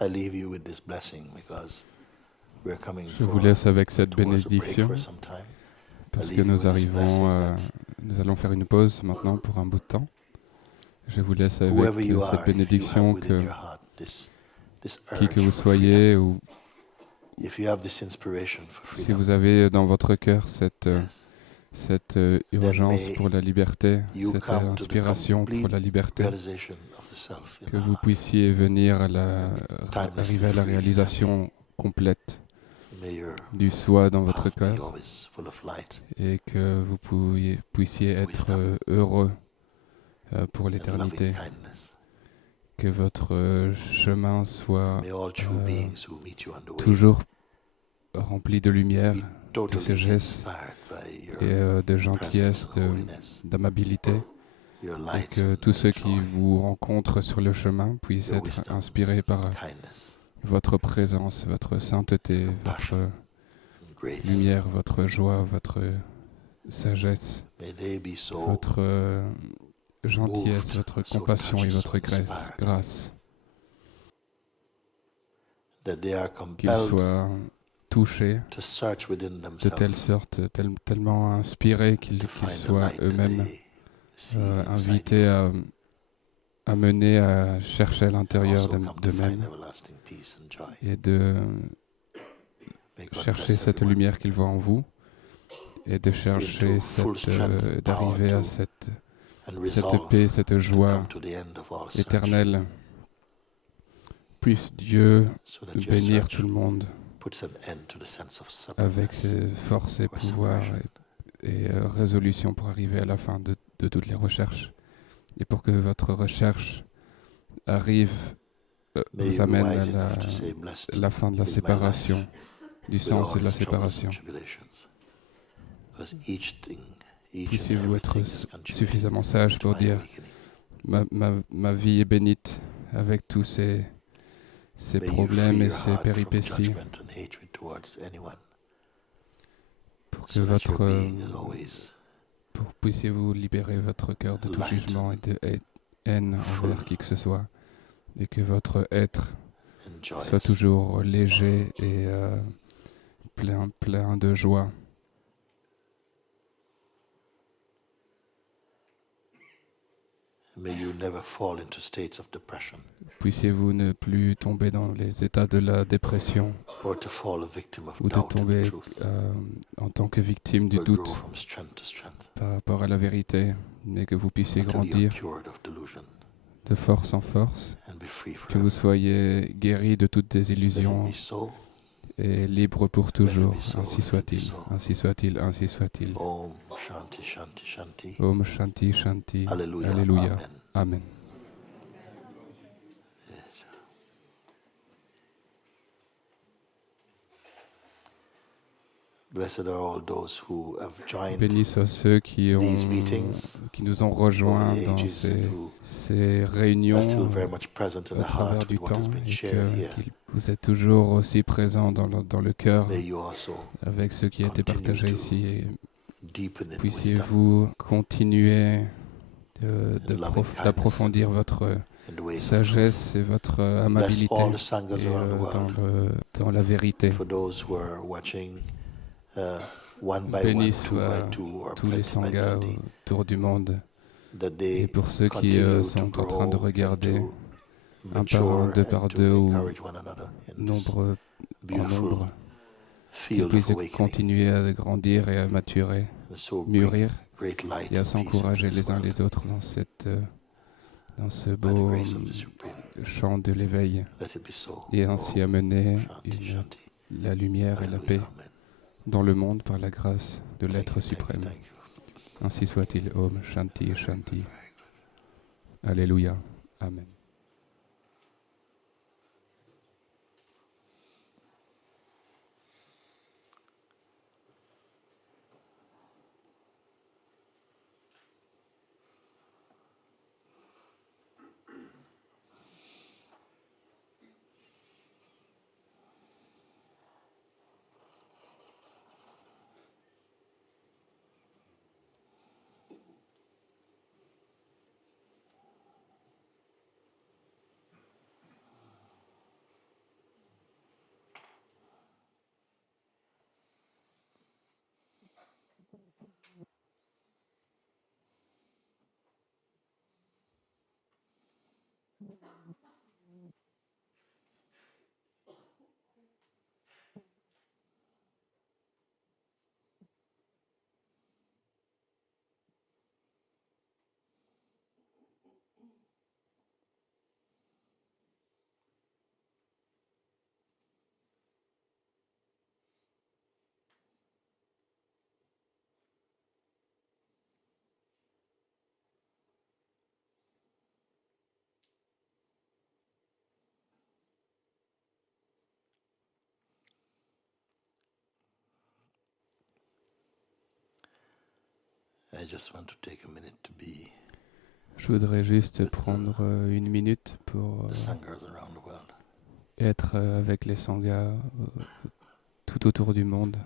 I leave you with this blessing because we're coming Je vous laisse avec cette towards a break bénédiction for some time. parce que nous allons faire une pause maintenant pour un bout de temps. Je vous laisse avec Whoever you cette are, if you have bénédiction within your heart this qui que urge vous for freedom, soyez ou if you have this inspiration for si freedom, vous avez dans votre cœur cette yes, urgence may pour la liberté, you cette come to the inspiration pour complete la liberté, realization of the self in que the vous heart. puissiez venir Timelessly arriver à la free, réalisation complète May your du soi dans votre path be cœur always full of light et que vous puissiez être wisdom, heureux pour and l'éternité, loving kindness. que votre chemin soit May all true beings who meet you on the way toujours rempli de lumière, be de totally sagesse inspired by your et de presence, gentillesse, holiness, d'amabilité, your et light, que and tous ceux qui joy, vous rencontrent sur le chemin puissent your être wisdom, inspirés par kindness, votre présence, votre sainteté, compassion, votre and grace. lumière, votre joie, votre sagesse, May they be so votre gentillesse, moved, votre so compassion et touched, votre so inspired grâce, that they are qu'ils compelled soient touchés to search within de telle themselves sorte, tellement inspirés qu'ils to find the soient light that eux-mêmes they see inside invités you, à mener à chercher à and l'intérieur also come to find d'eux-mêmes everlasting peace and joy. et de May God chercher bless cette everyone. lumière qu'ils voient en vous et de chercher Into full strength and d'arriver power à to cette and resolve paix, cette to joie come to the end of all search, éternelle. Puisse Dieu so that your bénir search tout le monde puts an end to the sense of avec separateness ses forces et or pouvoirs separation. et résolutions pour arriver à la fin de toutes les recherches. Et pour que votre recherche arrive, May vous you be amène wise à enough to say, blessed la fin de la is my séparation, life du with sens all de la its troubles and séparation. tribulations. Because each thing, each and Puissiez-vous être everything is contributing suffisamment sage to pour my dire awakening. ma vie est bénite avec tous ces May you problèmes free et your ces heart from péripéties, judgment and hatred towards anyone, pour que so that your votre being is always pour puissiez-vous libérer votre cœur de tout light jugement et de haine full envers qui que ce soit, et que votre être and soit joyous. toujours léger et plein de joie. May you never fall into states of depression Puissiez-vous ne plus tomber dans les états de la dépression or to fall a victim of ou de doubt and tomber truth, en tant que victime du but grow doute from strength to strength par rapport à la vérité, mais que vous puissiez until you are grandir cured of delusion de force en force, and be free que forever. vous soyez guéri de toutes Let it désillusions be so. et libre pour toujours. Let it be so, Ainsi let it be soit-il, so. ainsi soit-il, ainsi soit-il. Om Shanti Shanti Shanti. Om Shanti Shanti. Alléluia. Alléluia. Amen. Amen. Blessed are all those who have joined Bénis soient ceux qui these meetings nous ont over rejoints the dans ages and who ces are réunions still very much present in à the travers heart du with what temps has been et shared here. que vous êtes toujours aussi présents dans le cœur May you also avec ce qui a été continue partagé to ici. Et deepen in wisdom puissiez-vous continuer d'approfondir votre and ways of truth. sagesse et votre Bless amabilité all the sanghas et, around the world. dans la vérité. For those who are watching one by one, Bénis two by soient two, or tous les plenty by sanghas plenty, autour du monde. that Et they pour ceux qui continue to sont en train de grow and regarder to un par un, mature deux and par to deux ou encourage one another in this nombre en beautiful nombre, qu'ils field of puissent awakening, continuer à grandir et à maturer, and so mûrir great light et à and peace into s'encourager this les uns world les autres dans ce by the beau grace of the Supreme. champ de l'éveil Let it be so. et ainsi Om amener Shanti Shanti. la lumière et la paix Alléluia. Amen. dans le monde par la grâce de Thank l'être you, thank you, suprême. thank you. Ainsi soit-il. Om Shanti Shanti. Very good. Alléluia. Amen. I just want to take a minute to be Je voudrais juste prendre une minute pour the sanghas around the world. être avec les sanghas tout autour du monde.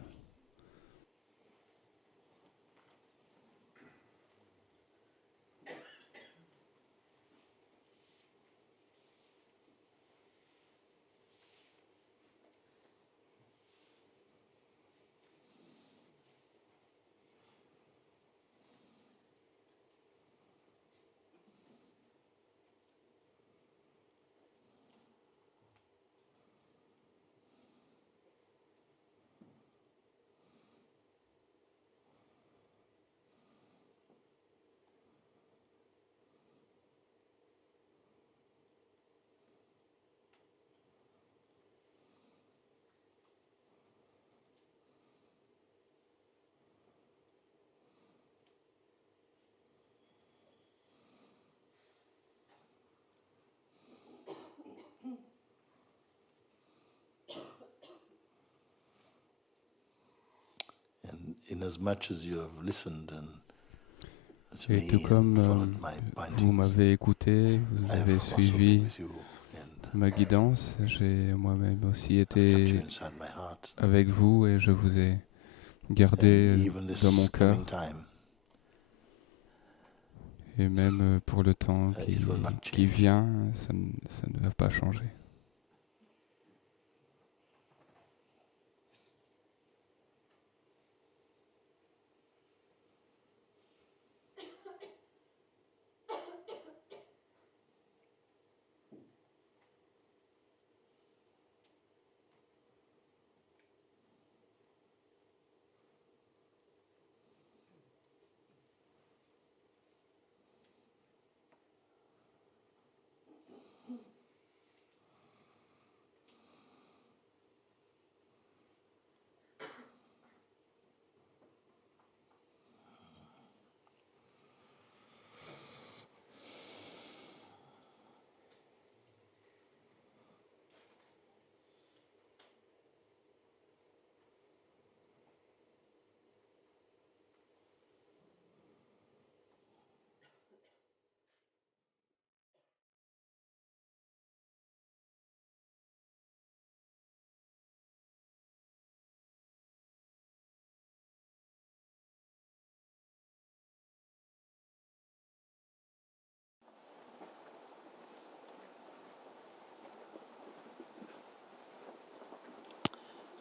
And in as much as you have listened and to Et me tout and comme followed my vous pointings, m'avez écouté, vous I avez have also suivi been with you and ma guidance, j'ai moi-même aussi I've kept you été inside my heart. avec vous et je vous ai And gardé even this dans mon cœur. coming time, Et même pour le temps it will not qui change. vient, ça ne va pas changer.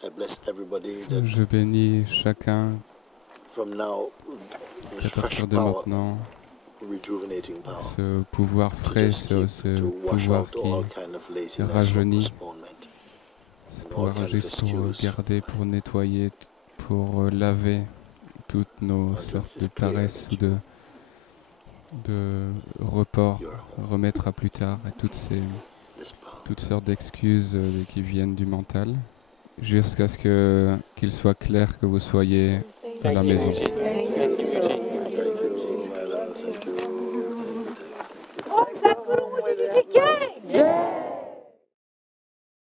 I bless everybody that Je bénis chacun from now, qu'à fresh partir de power, maintenant, rejuvenating power, ce pouvoir to frais, just ce to wash pouvoir out all qui kind of laziness or rajeunit, postponement. ce and all pouvoir kind of juste pour excuse. garder, pour nettoyer, pour laver toutes nos Until sortes it de is clear paresses that ou de report, you're home. remettre à plus tard, et This power. toutes sortes d'excuses qui viennent du mental, jusqu'à ce qu'il soit clair que vous soyez à la maison.